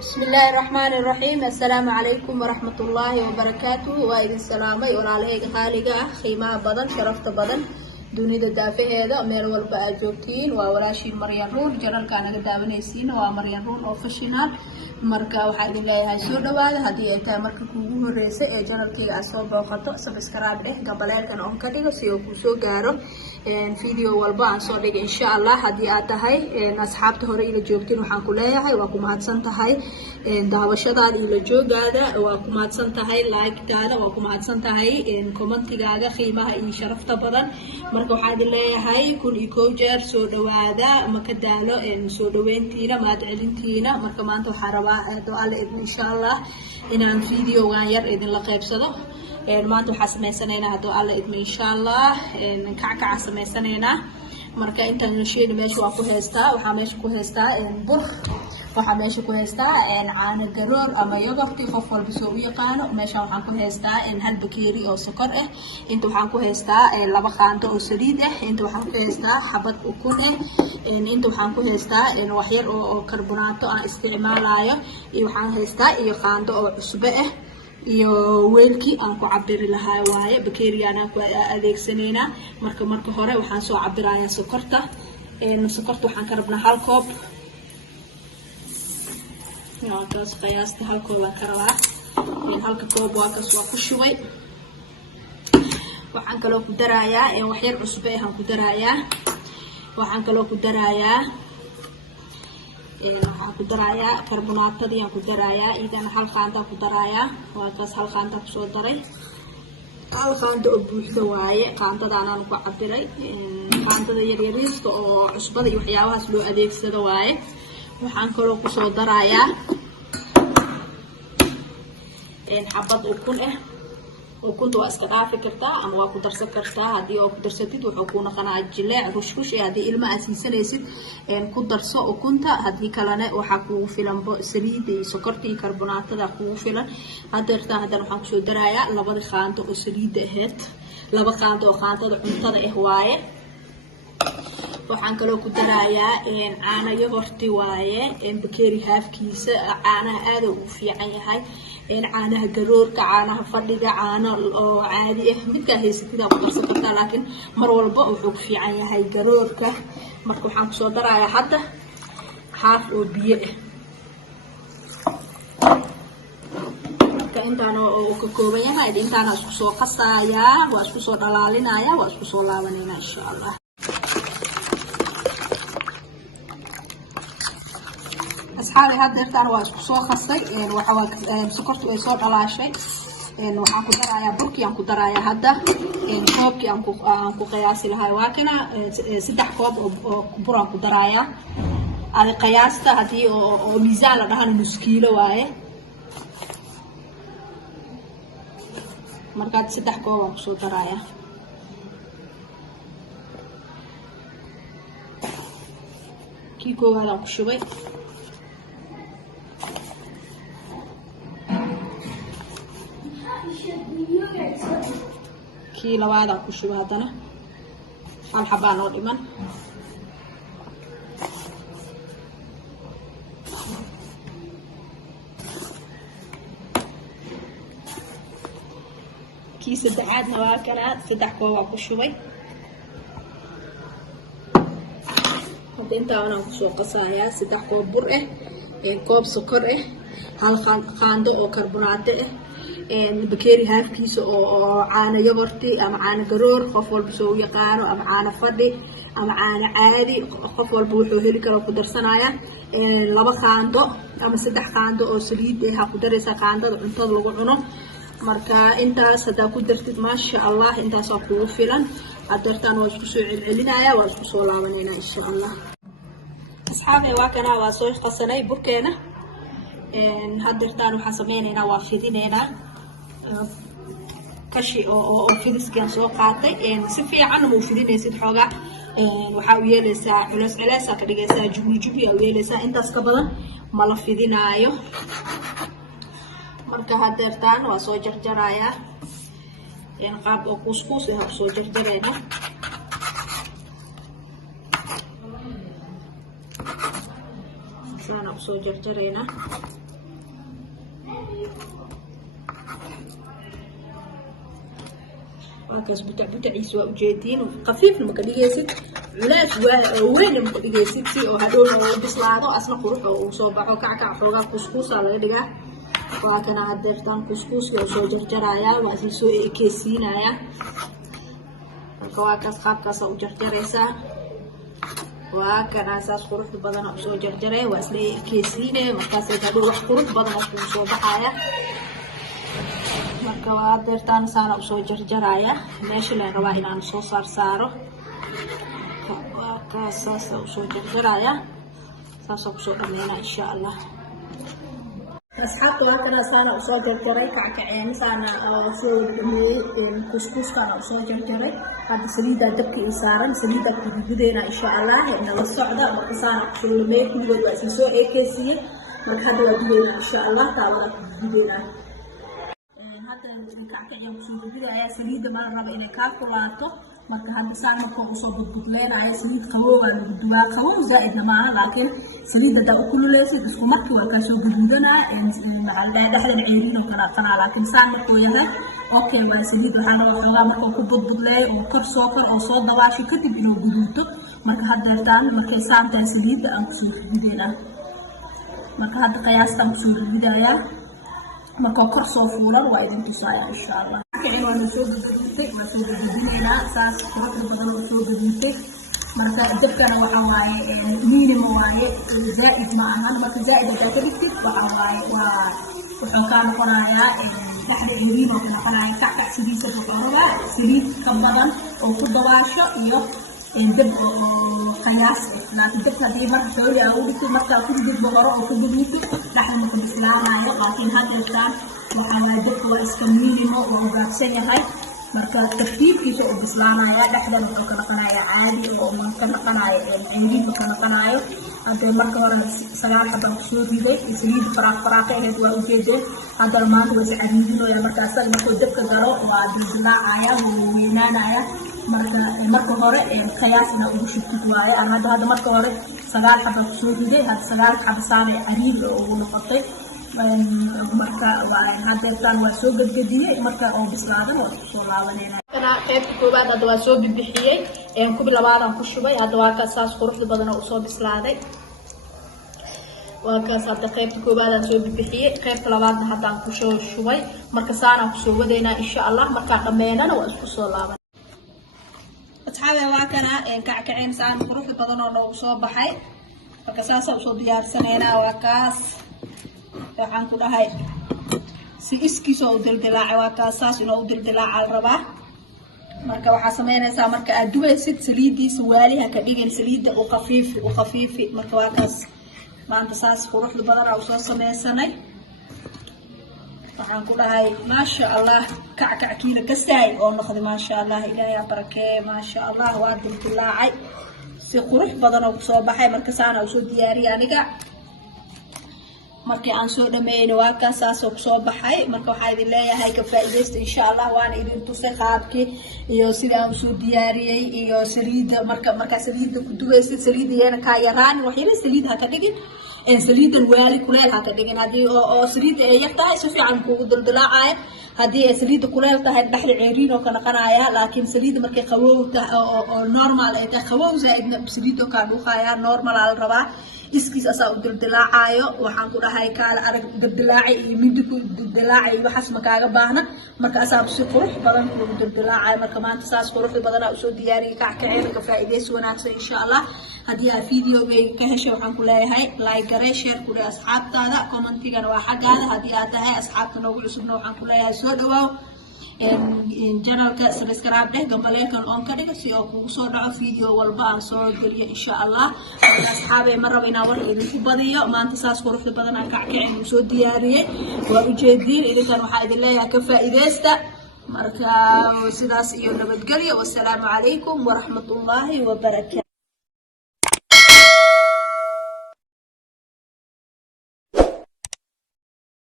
بسم الله الرحمن الرحيم. السلام عليكم ورحمة الله وبركاته. وإذن سلامي ولالهيك خالقة خيمة بدن شرفت بدن dunida daafaheeda meel walba aad joogtiin waa walaashii Maryan Ruun janalka anaga daawanaysiin waa Maryan Ruun official marka waxa idin leeyahay soo dhawaada hadii ay tahay marka kuugu horeysay ee janalkayga aad soo booqato subscribe dheh gabaleelkan on ka dhigo si uu ku soo gaaro video walba aan soo dhigo insha Allah hadii aad tahay asxaabta hore ila joogtiin waxaan ku leeyahay waa ku mahadsan tahay daawashadaada ila joogaada waa ku mahadsan tahay like-taada waa ku mahadsan tahay commentigaaga qiimaha iyo sharafta badan marka waxaan leeyahay kun iyo koow jeer soo dhawaada ma ka daalo soo dhaweyntiina maad celintiina marka maanta waxaan rabaa du'aale insha Allah inaan video-gaan yar idin la qaybsado maanta waxaan sameysanaynaa du'aale insha Allah kackac sameysanaynaa marka intaan sheegay meesha waa ku heystaa waxaa meesha ku heystaa bur waxaa meesha ku heystaa caano garoor ama yogurti qof walba soo yaqaano meesha waxaan ku heystaa hal bakeeri oo sokor ah inta waxaan ku heystaa laba qaando oo saliid ah inta waxaan ku heystaa xabad ukun ah inta waxaan ku heystaa wax yar oo karbonaato aan isticmaalayo iyo waxaan heystaa iyo qaando oo cusbo ah iyo weelkii aan ku cabiri lahaa waaye bakeeriga ku adeegsanayna marka hore waxaan soo cabirayaa sokorta waxaan ka rabnaa hal koob kaas qiyaasta hal koob aan ka rabaa halka koob waa kaas waa ku shubay waxaan kaloo ku darayaa wax yar cusbo aan ku darayaa waxaan kaloo ku darayaa waxaan ku darayaa karbonaatadii aan ku darayaa idan hal qaando ku darayaa waa kaas hal qaando ku soo daray hal qaando oo buuxda waaye qaandadaan aan ku cabiray qaandada yar yariiska oo cusbada iyo waxyaabahaas loo adeegsado waaye waxaan kaloo ku soo darayaa xabad ukun ah ukunta waa iska dhaafi kartaa ama waa ku darsan kartaa hadii oo ku darsatid wuxuu ku noqonaa jileec rushrush hadii ilma aad siisanaysid ku darso ukunta hadii kalena waxa kugu filan saliid iyo sokorta iyo karbonaatada kugu filan hadeerta hadan waxaan ku soo darayaa labada qaando oo saliid ahayd laba qaando oo qaandada cuntada ah waaye waxaan kaloo ku darayaa caano yogurti waaye bakeeri haafkiisa caanaha aad u fiican yahay caanaha garoorka caanaha fadhiga caano oo caadi ah midka haysatida ku darsan kartaa laakiin mar walba wuxuu ku fiican yahay garoorka marka waxaan ku soo darayaa hadda haaf oo biyo ah intaan oo ka kooban yahay intaan isku soo qasayaa waa isku soo dhalaalinayaa waa isku soo laabanayna insha Allah asxaabi hadeertaan waa isku soo qasay waxa waa sokortu ay soo dhalaashay waxaan ku darayaa burkii aan ku darayaa hadda koobkii aan ku qiyaasi lahaa waa kana 3 koob oo bur aan ku darayaa aan qiyaasta hadii oo miisaan la dhahan nus kiilo waaye marka 3 koob aan ku soo darayaa kii koowaad aan ku shubay kii labaad aan ku shubay hadana hal xabaan oo dhiman kii saddexaadna waa kana 3 koob aan ku shubay hadda intaan aan ku soo qasayaa 3 koob bur ah koob sokor ah hal qaando oo karbonaato ah bakeeri haafkiisa oo caano yogurti ama caano garoor qof walba soo yaqaano ama caano fadhi ama caano caadi qof walba wuxuu heli karo ku darsanaya laba qaando ama 3 qaando oo saliid ah ku daraysa qaandada cuntada lagu cuno marka intaas hada ku dartid ma sha Allah intaas oo kugu filan hadartan waa isku soo celcelinaya waa isku soo laabanayna insha Allah asxaabi waa kana waa soo qasanay burkeena hadartan waxaan sameeynaa waa fidinaynaa kashi oo fidiskan soo qaatay si fiican u fidinaysid xoogaa waxa uu yeelaysaa culays ka dhigaysaa jubi oo yeelaysaa intaas ka badan ma la fidinaayo marka hadeertaan waa soo jarjarayaa qaab oo kuskus ah soo jarjareena سانا بسو جرجرينا وكاس بتاع يسوى وجيتين وخفيف لما كديجيسد علاش وين لما كديجيسد سي وهدول بسلاعدو اصلا قروح وصوبعو كعكع خوغا كسكوس على دغا وكان عدرتان كسكوس لو سو جرجرايا واسي سو اكيسينايا كواكاس خابكاس او جرجريسا وكان اساس قروح بدن او سو جرجراي واسلي اكيسينه markaas ay wax qurux badan oo soo baxaya marka waa deertaan saana u soo jarjaraya meesha la rabaa inaan soo saaro waa kaas u soo jarjaraya saas oo soo dhameeyna insha Allah asxaabta waa kana saana u soo jarjaray kackaceen saana oo soo dhameeyay kuskuska oo soo jarjaray hadda saliida dabka saaran saliida ku gudeena insha Allah inna la socda marka saana u soo dhameeyay kulligood waa soo ekeysiyay marka hadda waa gudeena insha Allah taala gudeena هذا كعكة وسوق بيرة يا سليد ما ربع إنك كاكولاتو مركه هذا سامع كون صوب بطلين على سليد قوة بالدواء قوة زائد معها لكن سليد ده كله ليس بس ومركه وكاسو بدنا على دحل العيرين وكنا لكن سامع كويها أوكي ما سليد حنا وحنا مركه كبد بطلين وكر صفر أو صوت دواشي كتب له بدوته مركه هذا تام مركه سامع سليد أم سوق بدنا مركه هذا قياس أم سوق بداية marka kor soo fuulan waa idin tusaya insha Allah kicin waa soo gudbitay ma soo gudbinayna saas qurux badan oo soo gudbitay marka dabkana waxa waaye minimum waaye zaid ma ahan marka zaid ka dhigtid waxa waaye waa wuxuu ka noqonayaa dhaxda iriin oo noqonaya kackac sidiisa boqorada saliid ka badan oo ku dawaasho iyo dab qiyaas laakiin dabka hadii marka soo yaawdo marka ku dib boqoro oo ku dibnito dhaxda ku bislaanayo laakiin hadda waxa la dabka waa iska minimum oo gaabsan yahay marka tartiibkiisa oo bislaanayo dhaxda wuxuu ka noqonayaa caadi oo marka noqonayo ciidin ka noqonayo hadda marka hore sagaal xabba soo riday saliid faraaq ee waa u jeedo hadda maanta way cariidinaya marka asaga markuu dabka galo waa dilaacaya oo weynaanaya marka hore qiyaasna ugu shubtid waaye hadda marka hore sagaal xabba soo riday hadda sagaal xabba saamay cariid oo noqotay marka hadda waa soo gadgadiyay marka oo bislaadan waa soo laabanayna ana qaybta koobaad hadda waa soo bixiyay ku bilaabadan ku shubay hadda waa ka saas qurux badan oo soo bislaaday waa ka hadda qaybta koobaad aan soo bixiyay qaybta labaadna hadda aan ku soo shubay marka saana ku soo wadeena insha Allah marka dhameynana waa isku soo laaban asxaabe waa kana kackaceen saan qurux badan oo soo baxay marka saas oo soo diyaarsanayna waa kaas waxaan ku dhahay si iskiis oo dildilaac waa ka saas inuu dildilaac rabaa marka waxa sameynaysa marka aad dubaysid saliidiisa waaliha ka dhigin saliida oo khafiif marka waa kaas maanta saas qurux badan oo soo sameysanay waxaan ku dhahay ma sha Allah kackiina ka saay oo noqday ma sha Allah ilaahay barakee ma sha Allah waa dildilaacay si qurux badan oo soo baxay marka saana soo diyaariyay aniga markii aan soo dhameeyay waa ka saas oo soo baxay marka waxa idin leeyahay ka faa'iideysta insha Allah waan idin tusay qaabkii iyo sida aan soo diyaariyay iyo saliida marka saliida ku dubaysid saliidiyana ka yaraan waxyar saliid ha ka dhigin saliidan waali kuleel ha ka dhigin hadii oo saliida ay yartahay si fiican kugu dildilaacaay hadii ay saliida kuleel tahay dhaxli ceeriin oo kana qanaaya laakiin saliida markay qabow tahay oo normal ay tahay qabow zaidna saliida ka dhuuqaya normal al rabaa iskiis asaa u dildilaacayo waxaan ku dhahay kaala arag dildilaaci iyo midi ku dildilaaci waxaas ma kaaga baahna marka asaa si qurux badan ku dildilaacayo marka maanta saas qurux badan oo soo diyaariyay kackaceena ka faa'iideysi wanaagsan insha Allah hadii aad videoga ka heshay waxaan ku leeyahay like garee share ku leeyahay asxaabtaada commentigana waa xagaada hadii aad tahay asxaabta noogu cusubna waxaan ku leeyahay soo dhawaaw channelka subscribe deh gambaleelkan on ka dhiga si oo kugu soo dhaco video walba aan soo geliyo insha Allah asxaabe ma rabo inaan war idinku badiyo maanta saas qurux badan aan kackaceena soo diyaariyay waa u jeedin idinkan waxa idin leeyahay ka faa'iideysta marka sidaas iyo nabadgelyo wassalaamu calaykum wa rahmatullaahi wa barakaatuh